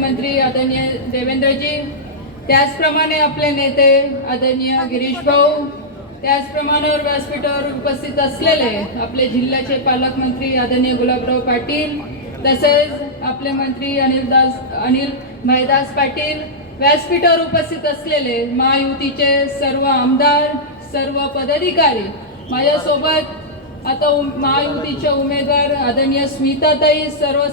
मुख्यमंत्री आदरणीय देवेंद्रजी, त्याचप्रमाणे आपले नेते आदरणीय गिरीश भाऊ, त्याचप्रमाणे व्यासपीठावर उपस्थित असलेले आपले जिल्ह्याचे पालकमंत्री आदरणीय गुलाबराव पाटील, तसेच आपले मंत्री अनिल भाईदास पाटील, व्यासपीठावर उपस्थित असलेले महायुतीचे सर्व आमदार, सर्व पदाधिकारी, माझ्यासोबत आता महायुतीचे उमेदवार आदरणीय स्मिताताई, सर्व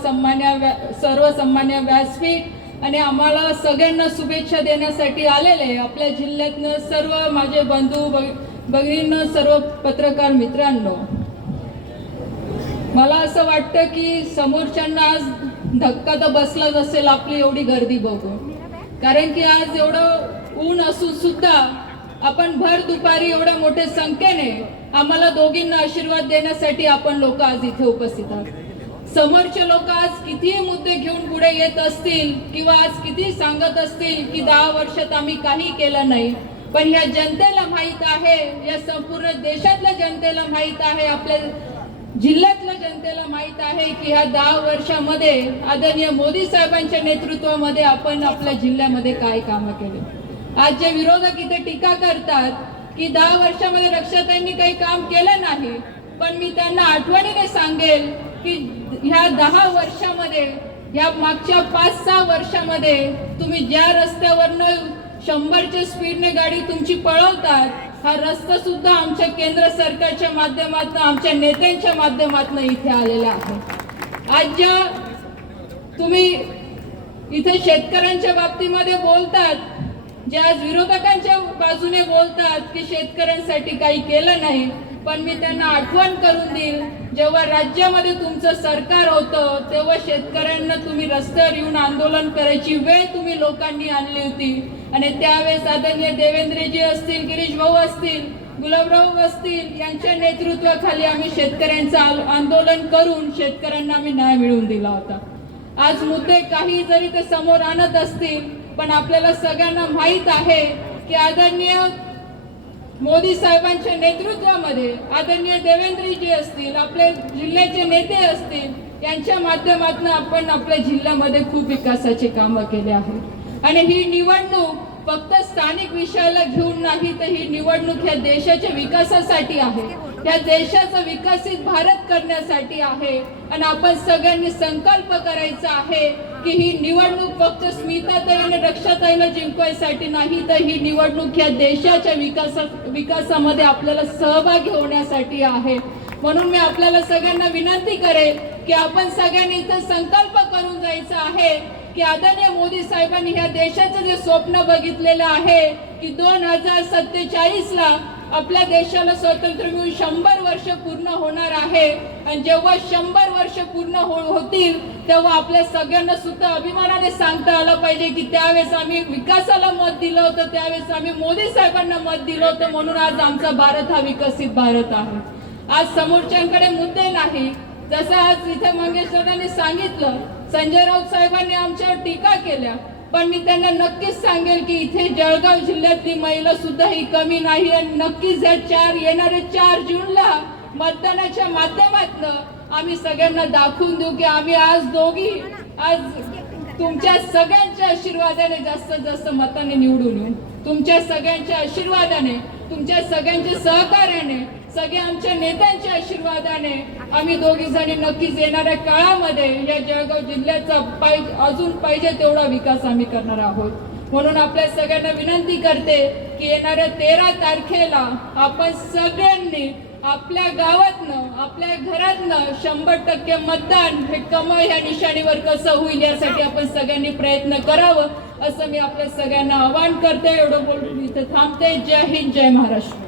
सन्मान्य व्यासपीठ आणि आम्हाला सगळ्यांना शुभेच्छा देण्यासाठी आलेले आपल्या जिल्ह्यातनं सर्व माझे बंधू भगिनींनो, सर्व पत्रकार मित्रांनो, मला असं वाटतं की समोरच्यांना आज धक्का तर बसलाच असेल आपली एवढी गर्दी बघून, कारण की आज एवढं ऊन असून सुद्धा आपण भर दुपारी एवढ्या मोठ्या संख्येने आम्हाला दोघींना आशीर्वाद देण्यासाठी आपण लोक आज इथे उपस्थित आहात। समोरचे लोक आज कितीही मुद्दे घेऊन पुढे येत असतील किंवा आज किती सांगत असतील की 10 वर्षात आम्ही काही केलं नाही, पण या जनतेला माहित आहे, या संपूर्ण देशातल्या जनतेला माहित आहे, आपल्या जिल्ह्यातल्या जनतेला माहित आहे की ह्या 10 वर्षामध्ये आदरणीय मोदी साहेबांच्या नेतृत्वामध्ये आपण आपल्या जिल्ह्यामध्ये काय कामं केले। आज जे विरोधक इथे टीका करतात की 10 वर्षामध्ये रक्षाताईंनी काही काम केलं नाही, पण मी त्यांना आठवणीने सांगेल की ह्या 10 वर्षामध्ये, ह्या मागच्या 5-6 वर्षामध्ये तुम्ही ज्या रस्त्यावरनं 100च्या स्पीडने गाडी तुमची पळवतात, हा रस्ता सुद्धा आमच्या केंद्र सरकारच्या माध्यमातून, आमच्या नेत्यांच्या माध्यमातून इथे आलेला आहे। आज ज्या तुम्ही इथे शेतकऱ्यांच्या बाबतीमध्ये बोलतात, जे आज विरोधकांच्या बाजूने बोलतात की शेतकऱ्यांसाठी काही केलं नाही, पण मी त्यांना आठवण करून देईल, जेव्हा राज्यामध्ये तुमचं सरकार होतं तेव्हा शेतकऱ्यांना तुम्ही रस्त्यावर येऊन आंदोलन करायची वेळ तुम्ही लोकांनी आणली होती आणि त्यावेळेस आदरणीय देवेंद्रजी असतील, गिरीश भाऊ असतील, गुलाबराव असतील, यांच्या नेतृत्वाखाली आम्ही शेतकऱ्यांचं आंदोलन करून शेतकऱ्यांना आम्ही न्याय मिळवून दिला होता। आज मुद्दे काही जरी ते समोर आणत असतील, पण आपल्याला सगळ्यांना माहित आहे की आदरणीय मोदी साहेबांच्या नेतृत्वामध्ये आदरणीय देवेंद्रजी असतील, आपले जिल्ह्याचे नेते असतील, यांच्या माध्यमातून आपण आपल्या जिल्ह्यामध्ये खूप विकासाचे कामं केले आहेत। आणि ही निवडणूक फक्त स्थानिक विषयाला घेऊन नाही, तर ही निवडणूक ह्या देशाच्या विकासासाठी आहे, या देशाचा विकसित भारत करण्यासाठी आहे। आणि आपण सगळ्यांनी संकल्प करायचा आहे की ही निवडणूक फक्त स्मिताताई आणि रक्षाताईला जिंकवायसाठी नाही, तर ही निवडणूक या देशाच्या विकासामध्ये आपल्याला सहभागी होण्यासाठी आहे। म्हणून मी आपल्याला सगळ्यांना विनंती करेल की आपण सगळ्यांनी इथे संकल्प करून जायचं आहे की आदरणीय मोदी साहेबांनी ह्या देशाचं जे स्वप्न बघितलेलं आहे की 2047ला आपल्या देशाला स्वातंत्र्य मिळून 100 वर्ष पूर्ण होणार आहे, आणि जेव्हा 100 वर्ष पूर्ण होतील तेव्हा आपल्या सगळ्यांना सुद्धा अभिमानाने सांगता आलं पाहिजे की त्यावेळेस आम्ही विकासाला मत दिलं होतं, त्यावेळेस आम्ही मोदी साहेबांना मत दिलं होतं, म्हणून आज आमचा भारत हा विकसित भारत आहे। आज समोरच्यांकडे मुद्दे नाही, जसं आज इथे मंगेश दादांनी सांगितलं, संजय राऊत साहेबांनी आमच्यावर टीका केल्या, पण मी त्यांना नक्कीच सांगेल की इथे जळगाव जिल्ह्यातली महिला सुद्धा ही कमी नाही, आणि नक्कीच येणारे 4 जूनला मतदानाच्या माध्यमातून आम्ही सगळ्यांना दाखवून देऊ की आम्ही आज दोघी आज तुमच्या सगळ्यांच्या आशीर्वादाने जास्तीत जास्त मताने निवडून येऊ, तुमच्या सगळ्यांच्या आशीर्वादाने, तुमच्या सगळ्यांच्या सहकार्याने, सगळ्या आमच्या नेत्यांच्या आशीर्वादाने आम्ही दोघी जणी नक्कीच येणाऱ्या काळामध्ये या जळगाव जिल्ह्याचा अजून पाहिजे तेवढा विकास आम्ही करणार आहोत। म्हणून आपल्या सगळ्यांना विनंती करते की येणाऱ्या 13 तारखेला आपण सगळ्यांनी आपल्या गावातनं, आपल्या घरातनं 100% मतदान हे कमळ ह्या निशाणीवर कसं होईल यासाठी आपण सगळ्यांनी प्रयत्न करावं, असं मी आपल्या सगळ्यांना आवाहन करते। एवढं बोलून इथे थांबते। जय हिंद, जय महाराष्ट्र।